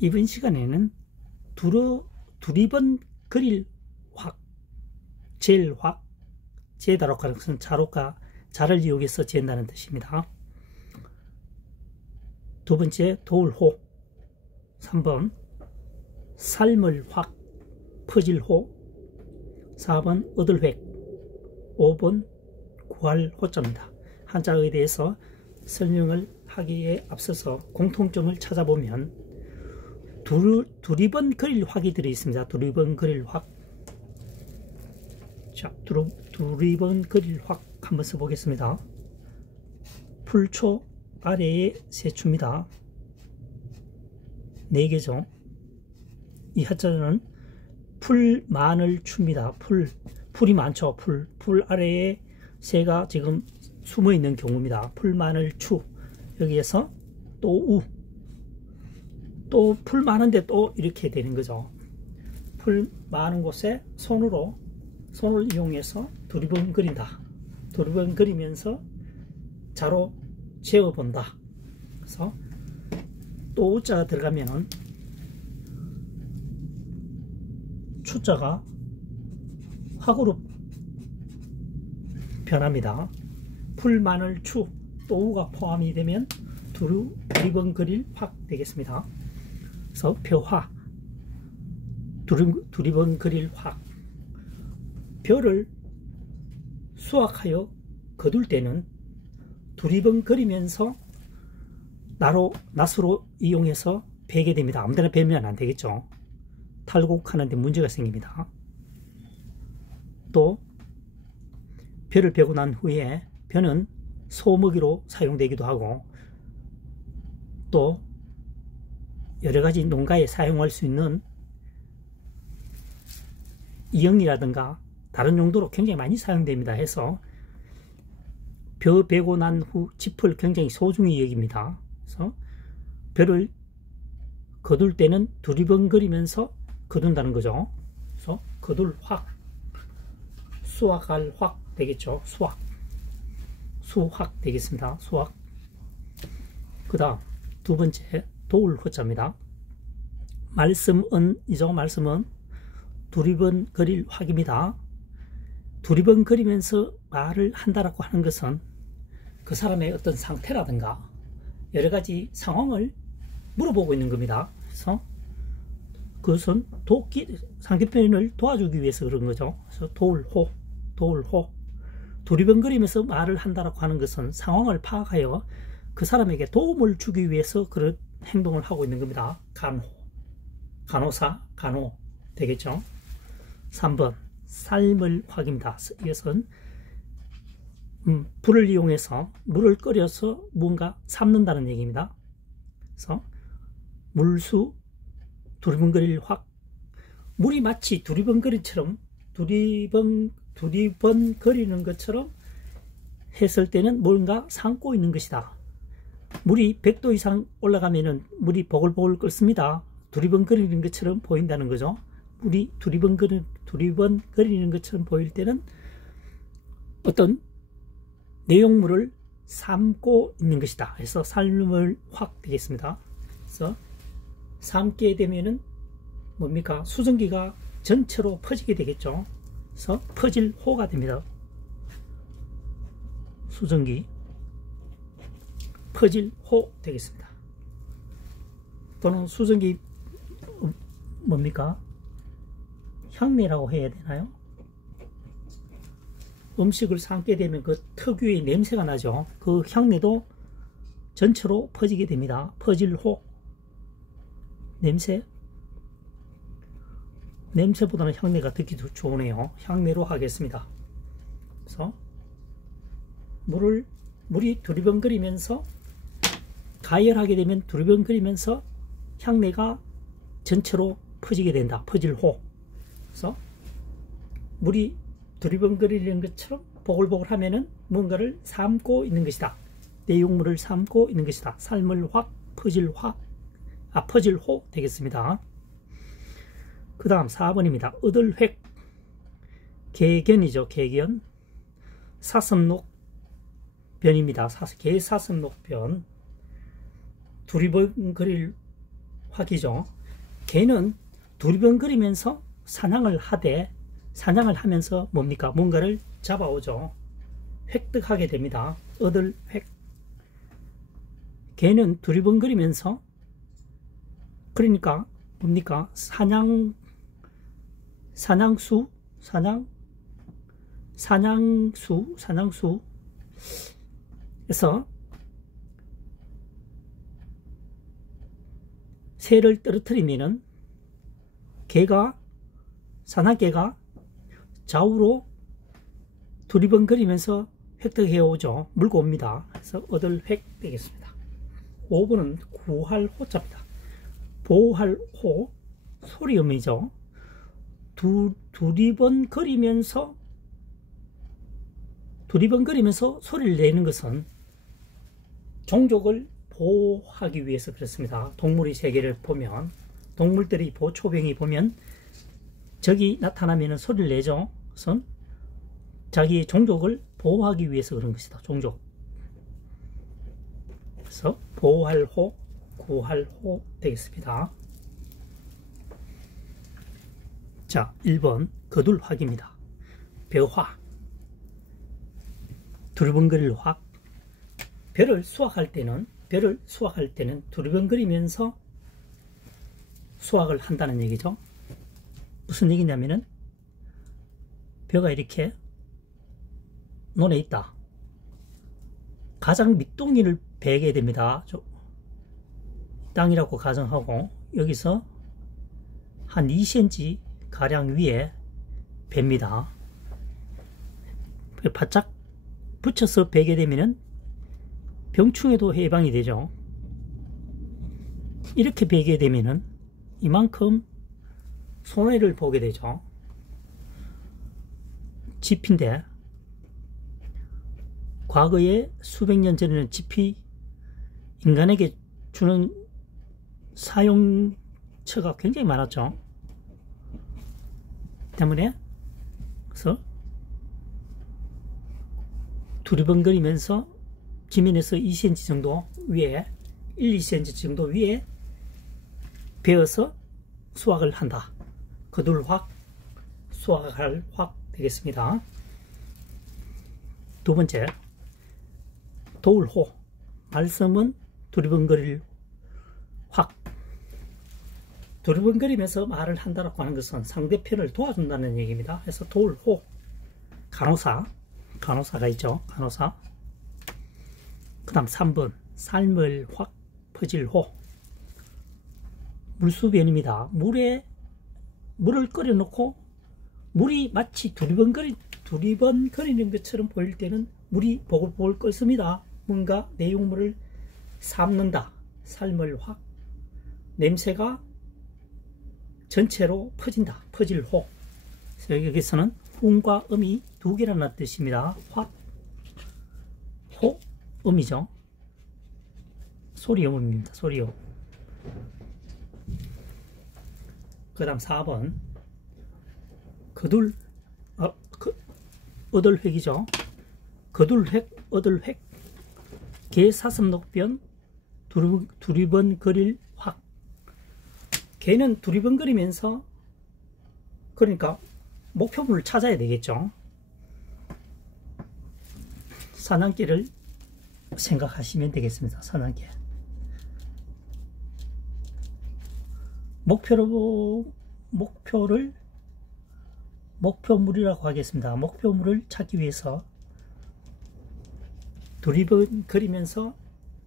이번 시간에는 두리번 그릴 확, 젤 확, 제다로 가는 것은 자로가 자를 이용해서 재는다는 뜻입니다. 두 번째 도울호, 3번 삶을 확, 퍼질호, 4번 얻을획, 5번 구할호자입니다. 한자에 대해서 설명을 하기에 앞서서 공통점을 찾아보면 두리번 그릴 확이 들어있습니다. 두리번 그릴 확. 자, 두리번 그릴 확 한번 써보겠습니다. 풀초 아래에 세추입니다. 4개죠. 이 하자는 풀 마늘 추입니다. 풀이 많죠. 풀 아래에 새가 지금 숨어 있는 경우입니다. 풀 마늘 추. 여기에서 또 풀 많은데 또 이렇게 되는 거죠. 풀 많은 곳에 손을 이용해서 두리번 그린다. 두리번 그리면서 자로 재어본다. 그래서 또 우자가 들어가면은 추자가 확으로 변합니다. 풀 마늘 추 또 우가 포함이 되면 두리번 그릴 확 되겠습니다. 그래서 벼화, 두리번 그릴 확. 벼를 수확하여 거둘 때는 두리번 그리면서 낫으로 이용해서 베게 됩니다. 아무데나 베면 안 되겠죠. 탈곡하는데 문제가 생깁니다. 또 벼를 베고 난 후에 벼는 소먹이로 사용되기도 하고 또 여러가지 농가에 사용할 수 있는 이영이라든가 다른 용도로 굉장히 많이 사용됩니다. 해서 벼 베고 난 후 짚을 굉장히 소중히 여깁니다. 그래서 벼를 거둘 때는 두리번 그리면서 거둔다는 거죠. 그래서 거둘 확, 수확할 확 되겠죠. 수확 되겠습니다. 수확. 그 다음 두 번째 도울호자입니다. 말씀은 두리번 그릴 확입니다. 두리번 그리면서 말을 한다라고 하는 것은 그 사람의 어떤 상태라든가 여러가지 상황을 물어보고 있는 겁니다. 그래서 그것은 상대편을 도와주기 위해서 그런 거죠. 그래서 도울호. 두리번 그리면서 말을 한다라고 하는 것은 상황을 파악하여 그 사람에게 도움을 주기 위해서 그런 행동을 하고 있는 겁니다. 간호 되겠죠. 3번 삶을 확입니다. 이것은 불을 이용해서 물을 끓여서 뭔가 삶는다는 얘기입니다. 그래서 물수 두리번 그릴 확. 물이 마치 두리번 그리처럼 두리번 그리는 것처럼 했을 때는 뭔가 삶고 있는 것이다. 물이 100도 이상 올라가면은 물이 보글보글 끓습니다. 두리번 그리는 것처럼 보인다는 거죠. 물이 두리번 그리는 것처럼 보일 때는 어떤 내용물을 삶고 있는 것이다. 그래서 삶을 확 되겠습니다. 그래서 삶게 되면은 뭡니까? 수증기가 전체로 퍼지게 되겠죠. 그래서 퍼질 호가 됩니다. 수증기 퍼질 호 되겠습니다. 또는 수증기 뭡니까? 향내라고 해야 되나요? 음식을 삶게 되면 그 특유의 냄새가 나죠. 그 향내도 전체로 퍼지게 됩니다. 퍼질 호. 냄새보다는 향내가 듣기 좋으네요. 향내로 하겠습니다. 그래서 물이 두리번 그리면서 가열하게 되면 두리번 그리면서 향내가 전체로 퍼지게 된다. 퍼질 호. 그래서 물이 두리번 그리는 것처럼 보글보글 하면은 뭔가를 삶고 있는 것이다. 내용물을 삶고 있는 것이다. 삶을 확, 퍼질 호 되겠습니다. 그 다음 4번입니다. 얻을획. 개견이죠. 개견. 사슴녹변입니다. 개사슴녹변. 두리번 그릴 확이죠. 개는 두리번거리면서 사냥을 하면서 뭡니까? 뭔가를 잡아오죠. 획득하게 됩니다. 얻을 획. 개는 두리번거리면서, 그러니까 뭡니까? 사냥수에서 새를 떨어뜨리면은 사냥개가 좌우로 두리번거리면서 획득해 오죠. 물고 옵니다. 그래서 얻을 획 되겠습니다. 5번은 구할호자입니다. 보할호, 소리음이죠. 두리번거리면서 소리를 내는 것은 종족을 보호하기 위해서 그렇습니다. 동물의 세계를 보면, 동물들이 초병이 보면 적이 나타나면 소리를 내죠. 그것은 자기의 종족을 보호하기 위해서 그런 것이다. 종족. 그래서 보할호, 구할호 되겠습니다. 자, 1번 거둘확입니다. 벼화, 두리번거릴 확. 벼를 수확할 때는 두리번거리면서 수확을 한다는 얘기죠. 무슨 얘기냐면은 벼가 이렇게 논에 있다. 가장 밑동이를 베게 됩니다. 땅이라고 가정하고 여기서 한 2cm 가량 위에 뱁니다. 바짝 붙여서 베게 되면은 병충해도 예방이 되죠. 이렇게 베게 되면은 이만큼 손해를 보게 되죠. 짚인데 과거에 수백 년 전에는 짚이 인간에게 주는 사용처가 굉장히 많았죠. 때문에 그래서 두리번거리면서 지면에서 2cm 정도 위에 1-2cm 정도 위에 베어서 수확을 한다. 거둘확, 수확할 확 되겠습니다. 두 번째, 도울호. 말씀은 두리번거릴 확. 두리번거리면서 말을 한다고 하는 것은 상대편을 도와준다는 얘기입니다. 그래서 도울호. 간호사가 있죠. 간호사. 그 다음 3번, 삶을 확 퍼질호. 물수변입니다. 물을 끓여놓고 물이 마치 두리번거리는 것처럼 보일 때는 물이 보글보글 끓습니다. 뭔가 내용물을 삶는다. 삶을 확. 냄새가 전체로 퍼진다. 퍼질호. 여기서는 훈과 음이 두 개라는 뜻입니다. 확, 호, 음이죠. 소리음입니다. 소리음. 그 다음 4번 얻을획이죠. 거둘획, 얻을획. 개 사슴녹변 두리번거릴 확. 개는 두리번거리면서 그러니까 목표물을 찾아야 되겠죠. 사냥개를 생각하시면 되겠습니다. 사냥개. 목표물이라고 하겠습니다. 목표물을 찾기 위해서 두리번거리면서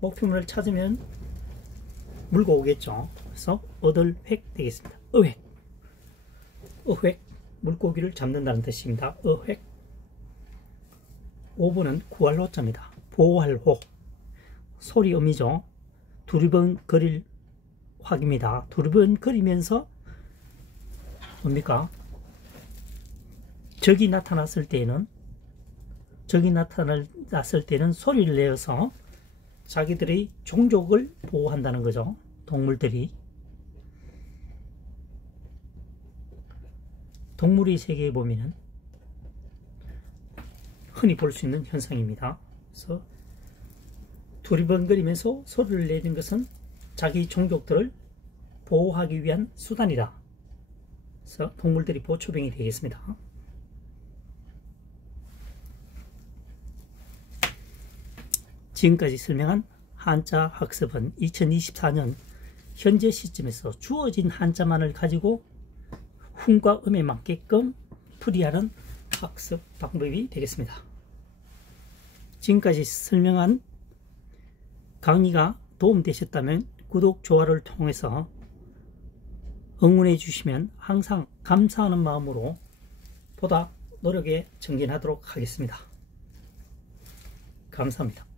목표물을 찾으면 물고 오겠죠. 그래서 얻을 획 되겠습니다. 어획, 물고기를 잡는다는 뜻입니다. 어획. 5번은 구할호자입니다. 보할호, 소리음이죠. 두리번거릴 확입니다. 두리번거리면서 뭡니까? 적이 나타났을 때는 소리를 내어서 자기들의 종족을 보호한다는 거죠. 동물들이. 동물의 세계에 보면은 흔히 볼 수 있는 현상입니다. 그래서 두리번거리면서 소리를 내는 것은 자기 종족들을 보호하기 위한 수단이다. 그래서 동물들이 보초병이 되겠습니다. 지금까지 설명한 한자 학습은 2024년 현재 시점에서 주어진 한자만을 가지고 훈과 음에 맞게끔 풀이하는 학습 방법이 되겠습니다. 지금까지 설명한 강의가 도움되셨다면 구독, 좋아요를 통해서 응원해 주시면 항상 감사하는 마음으로 보다 노력에 정진하도록 하겠습니다. 감사합니다.